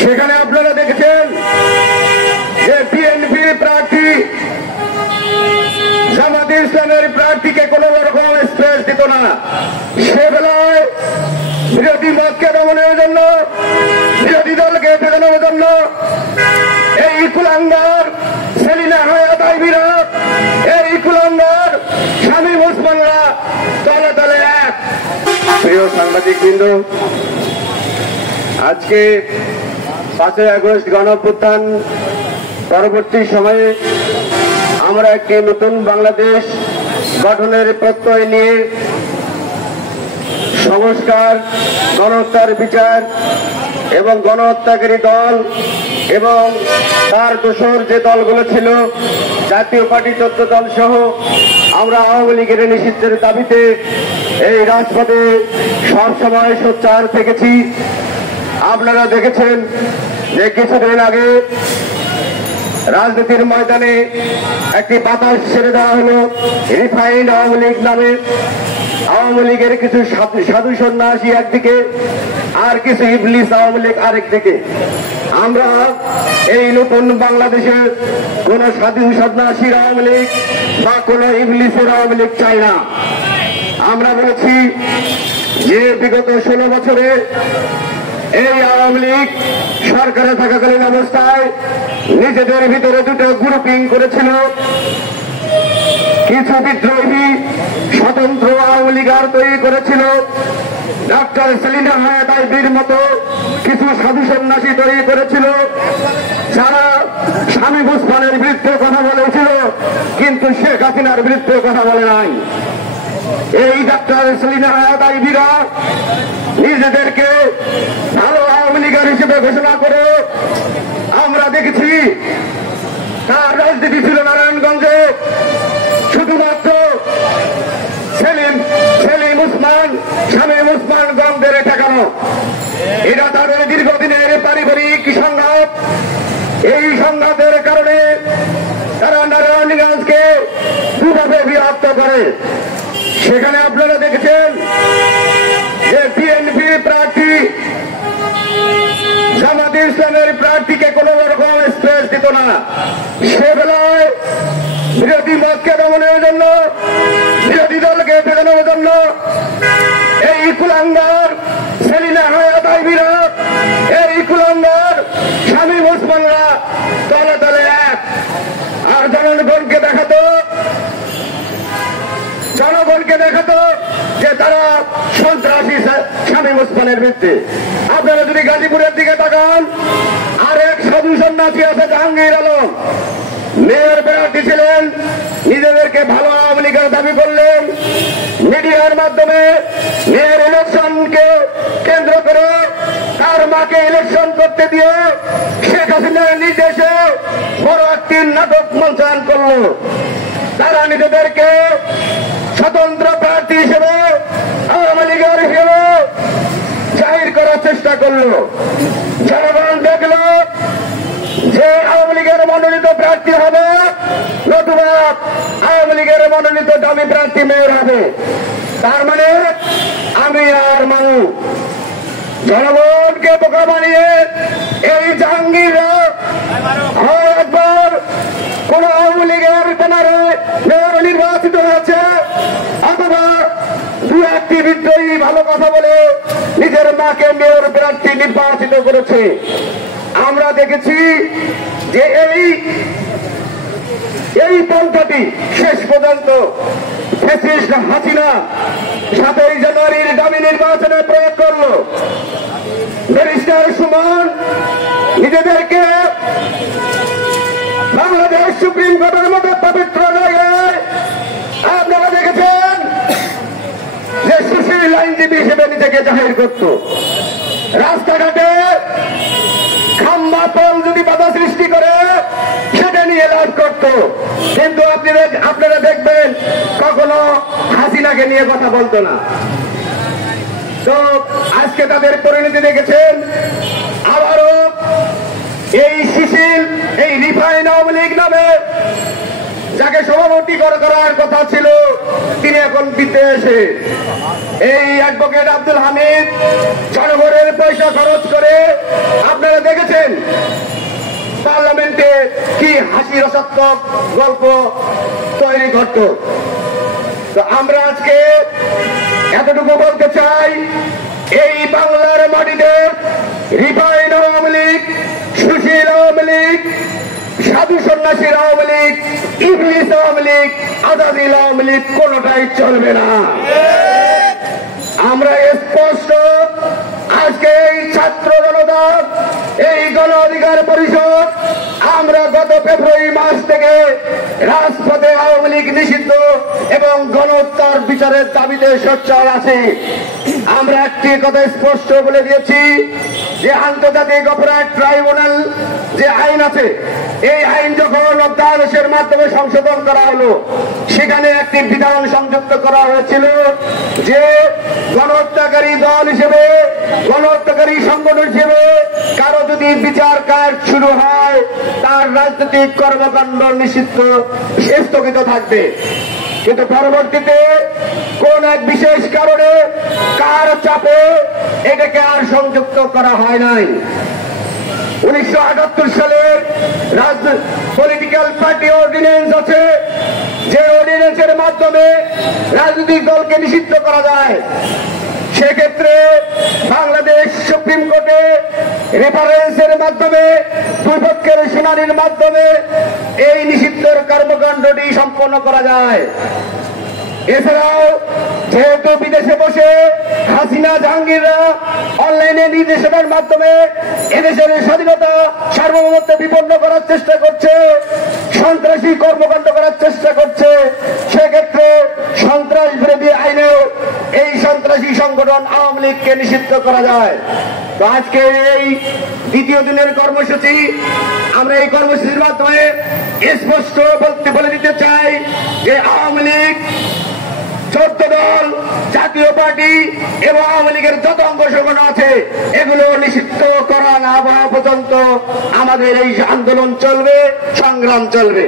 সেখানে আপনারা দেখেছেন যে বিএনপি প্রার্থী জামাতে ইসলামের প্রার্থীকে কোন রকম স্পেস দিত না। সে বেলায় বিরোধী মতকে দমনের জন্য, বিরোধী দলকে ফেরানোর জন্য এই কুলাঙ্গার সেলিনা হায়াত আইবিরা, এই কুলাঙ্গার শামীম ওসমানরা তলে তলে এক। প্রিয় সাংবাদিক বৃন্দ, আজকে 5ই আগস্ট গণঅভ্যুত্থান পরবর্তী সময়ে আমরা একটি নতুন বাংলাদেশ গঠনের প্রত্যয় নিয়ে সংস্কার, গণহত্যার বিচার এবং গণহত্যাকারী দল এবং তার দোসর যে দলগুলো ছিল, জাতীয় পার্টি 14 দল সহ আমরা আওয়ামী লীগের নিষিদ্ধের দাবিতে এই রাজপথে সবসময় সোচ্চার থেকেছি। আপনারা দেখেছেন যে কিছুদিন আগে রাজনীতির ময়দানে একটি বাতাস ছেড়ে দেওয়া হলো রিফাইন্ড আওয়ামী লীগ নামে। আওয়ামী লীগের কিছু সাধু সন্ন্যাসী একদিকে আর কিছু ইবলিস আওয়ামী লীগ আরেকদিকে। আমরা এই নতুন বাংলাদেশে কোন সাধু সন্ন্যাসীর আওয়ামী লীগ বা কোন ইবলিসের আওয়ামী লীগ চাই না। আমরা বলেছি যে বিগত 16 বছরে এই আওয়ামী লীগ সরকারে থাকাকালীন অবস্থায় নিজেদের ভিতরে দুটো গ্রুপিং করেছিল। কিছু বিদ্রোহী স্বতন্ত্র আওয়ামী লীগার তৈরি করেছিল, ডক্টর সেলিনা হায়াত আইবির মতো কিছু সাধু সন্ন্যাসী তৈরি করেছিল, যারা শামীম ওসমানের বিরুদ্ধে কথা বলেছিল কিন্তু শেখ হাসিনার বিরুদ্ধে কথা বলে নাই। এই ডক্টর সেলিনা হায়াত আইবিরা নিজেদেরকে ভালো আওয়ামী লীগের হিসেবে ঘোষণা করে আমরা দেখেছি তার রাজনীতি ছিল নারায়ণগঞ্জে শুধুমাত্র সেলিম ওসমান, শামীম ওসমান গঙ্গদের ঠেকানো। এটা তাদের দীর্ঘদিনের পারিবারিক সংঘাত। এই সংঘাতের কারণে তারা নারায়ণগঞ্জকে দুভাবে বিভক্ত করে। সেখানে আপনারা দেখেছেন যে বিএনপি প্রার্থী জামাতে ইসলামের প্রার্থীকে কোন রকম স্পেস দিত না। সে বেলায় বিরোধী মতকে দমনের জন্য, বিরোধী দলকে ফেরানোর জন্য এই কুলাঙ্গার সেলিনা হায়াত আইবিরা, এই কুলাঙ্গার শামীম ওসমানরা তলে তলে এক। আর জনগণকে দেখাতো যে তারা সন্ত্রাসী শামীম ওসমানের বিরুদ্ধে। আপনারা যদি গাজীপুরের দিকে তাকান, আর এক সাধু সন্ন্যাসী আছে জাহাঙ্গীর আলম, মেয়র প্রার্থী ছিলেন, নিজেদেরকে ভালো আওয়ামী লীগের দাবি করলেন। মিডিয়ার মাধ্যমে মেয়র ইলেকশনকে কেন্দ্র করে তার মাকে ইলেকশন করতে দিয়ে শেখ হাসিনার নির্দেশে বড় একটি নাটক মঞ্চায়ন করল। তারা নিজেদেরকে স্বতন্ত্র প্রার্থী হিসেবে আওয়ামী লীগের হিসেবে জাহির করার চেষ্টা করল। জনগণ দেখল যে আওয়ামী লীগের মনোনীত প্রার্থী হবে, নতুবা আওয়ামী লীগের মনোনীত দামি প্রার্থী মেয়র হবে। তার মানে আমি আর মানু জনগণকে বোকা বানিয়ে এই জাহাঙ্গীররা একবার কোন আওয়ামী লীগের ব্যানারে মেয়র নির্বাচিত হয়েছে, অথবা দু একটি বিদ্রোহী ভালো কথা বলে নিজের মাকে মেয়র প্রার্থী নির্বাচিত করেছে। আমরা দেখেছি যে এই পন্থাটি শেষ পর্যন্ত ফ্যাসিস্ট হাসিনা 7ই জানুয়ারির দামি নির্বাচনে প্রয়োগ করল। ব্যারিস্টার সুমন নিজেদেরকে বাংলাদেশ সুপ্রিম কোর্টের মধ্যে পবিত্র জায়গায় আপনারা দেখেছেন যে সুশীল আইনজীবী হিসেবে নিজেকে জাহির করত। রাস্তাঘাটে খাম্বা পোল যদি বাধা সৃষ্টি করে সেটা নিয়ে লাভ করত, কিন্তু আপনারা দেখবেন কখনো হাসিনাকে নিয়ে কথা বলতো না। তো আজকে তাদের পরিণতি দেখেছেন, আবারও এই সুশীল, এই রিফাইন্ড আওয়ামী লীগ নামে যাকে সভাপতি করার কথা ছিল তিনি এখন বিদেশে। এই অ্যাডভোকেট আব্দুল হামিদ জনগণের পয়সা খরচ করে আপনারা দেখেছেন হিংসাত্মক গল্প তৈরি করত। তো আমরা আজকে এতটুকু বলতে চাই, এই বাংলার মাটিতে রিফাইন আওয়ামী লীগ, সুশীল আওয়ামী লীগ, সাধু সন্ন্যাসীর আওয়ামী লীগ, ইবলিস আওয়ামী লীগ, আজাদিল আওয়ামী লীগ কোনটাই চলবে না। আমরা স্পষ্ট আজকে এই ছাত্র জনতা, এই গণ অধিকার পরিষদ, আমরা গত ফেব্রুয়ারি মাস থেকে রাজপথে আওয়ামী লীগ নিষিদ্ধ এবং গণহত্যার বিচারের দাবিতে সোচ্চার আছি। আমরা একটি কথা স্পষ্ট বলে দিয়েছি যে আন্তর্জাতিক অপরাধ ট্রাইব্যুনাল যে আইন আছে, এই আইন যখন অধ্যাদেশের মাধ্যমে সংশোধন করা হলো, সেখানে একটি বিধান সংযুক্ত করা হয়েছিল যে গণহত্যাকারী দল হিসেবে, গণহত্যাকারী সংগঠন হিসেবে কারো যদি বিচার কাজ শুরু হয়, তার রাজনৈতিক কর্মকাণ্ড নিষিদ্ধ স্থগিত থাকবে। কিন্তু পরবর্তীতে কোন এক বিশেষ কারণে কার চাপে এটাকে আর সংযুক্ত করা হয় নাই। 1978 সালের পলিটিক্যাল পার্টি অর্ডিন্যান্স আছে, যে অর্ডিন্যান্সের মাধ্যমে রাজনৈতিক দলকে নিষিদ্ধ করা যায়। সেক্ষেত্রে বাংলাদেশ সুপ্রিম কোর্টে রেফারেন্সের মাধ্যমে, দুই পক্ষের শুনানির মাধ্যমে এই নিষিদ্ধের কর্মকাণ্ডটি সম্পন্ন করা যায়। এছাড়াও যেহেতু বিদেশে বসে হাসিনা জাহাঙ্গীররা অনলাইনে নির্দেশনার মাধ্যমে এদেশের স্বাধীনতা সার্বভৌমত্ব বিপন্ন করার চেষ্টা করছে, সন্ত্রাসী কর্মকাণ্ড করার চেষ্টা করছে, সেক্ষেত্রে সন্ত্রাস বিরোধী আইনেও এই সন্ত্রাসী সংগঠন আওয়ামী লীগকে নিষিদ্ধ করা যায়। তো আজকে এই দ্বিতীয় দিনের কর্মসূচি, আমরা এই কর্মসূচির মাধ্যমে স্পষ্ট বলে দিতে চাই যে আওয়ামী লীগ, 14 দল, জাতীয় পার্টি এবং আওয়ামী লীগের যত অঙ্গ সংগঠন আছে, এগুলো নিষিদ্ধ করা না হওয়া পর্যন্ত আমাদের এই আন্দোলন চলবে, সংগ্রাম চলবে।